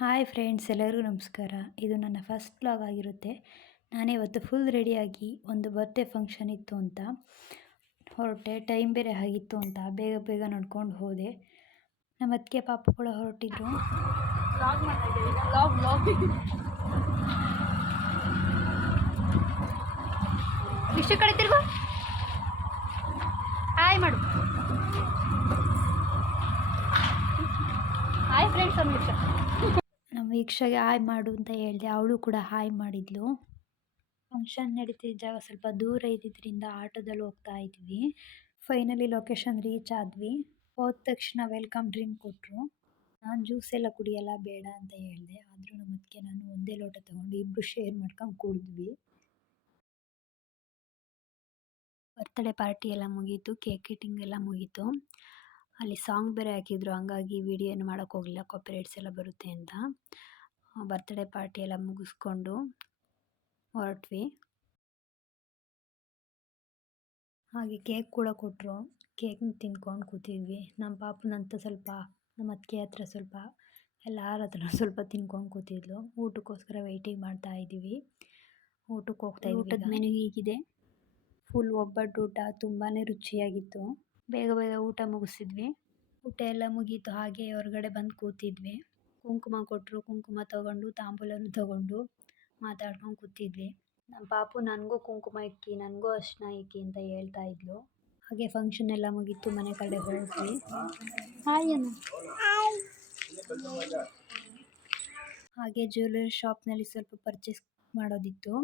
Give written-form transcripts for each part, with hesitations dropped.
Hi friends, ಎಲ್ಲರಿಗೂ ನಮಸ್ಕಾರ. ಇದು ನನ್ನ ಫಸ್ಟ್ ವ್ಲಾಗ್ ಆಗಿರುತ್ತೆ. ನಾನೇ ಇವತ್ತು ಫುಲ್ ರೆಡಿಯಾಗಿ ಒಂದು ಬರ್ತ್ಡೇ ಫಂಕ್ಷನ್ ಇತ್ತು ಅಂತ ಹೊರಟೆ. ಟೈಮ್ ಬೇರೆ ಆಗಿತ್ತು ಅಂತ ಬೇಗ ಬೇಗ ನಡ್ಕೊಂಡು ಹೋದೆ. ನಮ್ಮ ಅತ್ತಿಗೆ ಪಾಪು ಕೂಡ ಹೊರಟಿದ್ರು. ಇಷ್ಟು ಕಡೆ ತಿರ್ಗು, ಹಾಯ್ ಮಾಡು. ಹಾಯ್ ಫ್ರೆಂಡ್ಸ್, ಒಂದು ನಿಮಿಷ. ನಮ್ಮ ವೀಕ್ಷೆಗೆ ಹಾಯ್ ಮಾಡು ಅಂತ ಹೇಳಿದೆ. ಅವಳು ಕೂಡ ಹಾಯ್ ಮಾಡಿದ್ಲು. ಫಂಕ್ಷನ್ ನಡೀತಿದ್ದ ಜಾಗ ಸ್ವಲ್ಪ ದೂರ ಇದ್ದಿದ್ದರಿಂದ ಆಟೋದಲ್ಲಿ ಹೋಗ್ತಾ ಇದ್ವಿ. ಫೈನಲಿ ಲೊಕೇಶನ್ ರೀಚ್ ಆದ್ವಿ. ಹೋದ ತಕ್ಷಣ ವೆಲ್ಕಮ್ ಡ್ರಿಂಕ್ ಕೊಟ್ಟರು. ನಾನು ಜ್ಯೂಸ್ ಎಲ್ಲ ಕುಡಿಯಲ್ಲ, ಬೇಡ ಅಂತ ಹೇಳಿದೆ. ಆದರೂ ನಮ್ಮ ಅದಕ್ಕೆ ನಾನು ಒಂದೇ ಲೋಟ ತಗೊಂಡು ಇಬ್ಬರು ಶೇರ್ ಮಾಡ್ಕೊಂಡು ಕುಡಿದ್ವಿ. ಬರ್ತ್ಡೇ ಪಾರ್ಟಿ ಎಲ್ಲ ಮುಗೀತು, ಕೇಕ್ ಕಟಿಂಗ್ ಎಲ್ಲ ಮುಗೀತು. ಅಲ್ಲಿ ಸಾಂಗ್ ಬೇರೆ ಹಾಕಿದ್ರು, ಹಂಗಾಗಿ ವಿಡಿಯೋ ಏನು ಮಾಡೋಕ್ಕೆ ಹೋಗಲಿಲ್ಲ, ಕಾಪಿರೈಟ್ಸ್ ಎಲ್ಲ ಬರುತ್ತೆ ಅಂತ. ಬರ್ತ್ಡೇ ಪಾರ್ಟಿ ಎಲ್ಲ ಮುಗಿಸ್ಕೊಂಡು ಹೊರಟ್ವಿ. ಹಾಗೆ ಕೇಕ್ ಕೂಡ ಕೊಟ್ಟರು. ಕೇಕ್ನ ತಿಂದ್ಕೊಂಡು ಕೂತಿದ್ವಿ. ನಮ್ಮ ಪಾಪನಂತ ಸ್ವಲ್ಪ ನಮ್ಮ ಅತ್ತಿಗೆ ಹತ್ರ ಸ್ವಲ್ಪ ಎಲ್ಲರ ಹತ್ರ ಸ್ವಲ್ಪ ತಿನ್ಕೊಂಡು ಕೂತಿದ್ಲು. ಊಟಕ್ಕೋಸ್ಕರ ವೆಯ್ಟಿಂಗ್ ಮಾಡ್ತಾ ಇದ್ದೀವಿ. ಊಟಕ್ಕೆ ಹೋಗ್ತಾ ಇದ್ವಿ. ಊಟದ ಮೆನು ಹೀಗಿದೆ. ಫುಲ್ ಒಬ್ಬಟ್ಟು ಊಟ, ತುಂಬಾ ರುಚಿಯಾಗಿತ್ತು. ಬೇಗ ಬೇಗ ಊಟ ಮುಗಿಸಿದ್ವಿ. ಊಟ ಎಲ್ಲ ಮುಗೀತು. ಹಾಗೆ ಹೊರಗಡೆ ಬಂದು ಕೂತಿದ್ವಿ. ಕುಂಕುಮ ಕೊಟ್ಟರು, ಕುಂಕುಮ ತಗೊಂಡು ತಾಂಬೂಲನ್ನು ತಗೊಂಡು ಮಾತಾಡ್ಕೊಂಡು ಕೂತಿದ್ವಿ. ನಮ್ಮ ಪಾಪು ನನಗೂ ಕುಂಕುಮ ಇಕ್ಕಿ, ನನಗೂ ಅರಿಶಿನ ಇಕ್ಕಿ ಅಂತ ಹೇಳ್ತಾ ಇದ್ಲು. ಹಾಗೆ ಫಂಕ್ಷನ್ ಎಲ್ಲ ಮುಗೀತು, ಮನೆ ಕಡೆ ಹೊರಟ್ವಿ. ಹಾಗೆ ಜ್ಯುವೆಲ್ಲರಿ ಶಾಪ್ನಲ್ಲಿ ಸ್ವಲ್ಪ ಪರ್ಚೇಸ್ ಮಾಡೋದಿತ್ತು.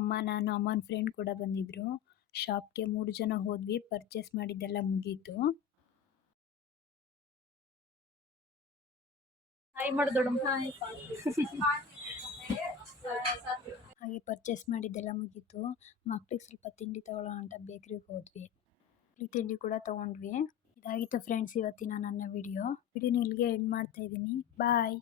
ಅಮ್ಮ, ನಾನು, ಅಮ್ಮನ ಫ್ರೆಂಡ್ ಕೂಡ ಬಂದಿದ್ರು. ಶಾಪ್ಗೆ 3 ಜನ ಹೋದ್ವಿ. ಪರ್ಚೇಸ್ ಮಾಡಿದ್ದೆಲ್ಲ ಮುಗೀತು. ಹಾಗೆ ಪರ್ಚೇಸ್ ಮಾಡಿದ್ದೆಲ್ಲ ಮುಗೀತು. ಮಕ್ಳಿಗೆ ಸ್ವಲ್ಪ ತಿಂಡಿ ತಗೊಳ್ಳೋಣ ಅಂತ ಬೇಕ್ರಿಗೆ ಹೋದ್ವಿ. ತಿಂಡಿ ಕೂಡ ತಗೊಂಡ್ವಿ. ಇದಾಗಿತ್ತು ಫ್ರೆಂಡ್ಸ್ ಇವತ್ತಿನ ನನ್ನ ವಿಡಿಯೋ ಇಲ್ಲಿಗೆ ಎಂಡ್ ಮಾಡ್ತಾ ಇದ್ದೀನಿ. ಬಾಯ್.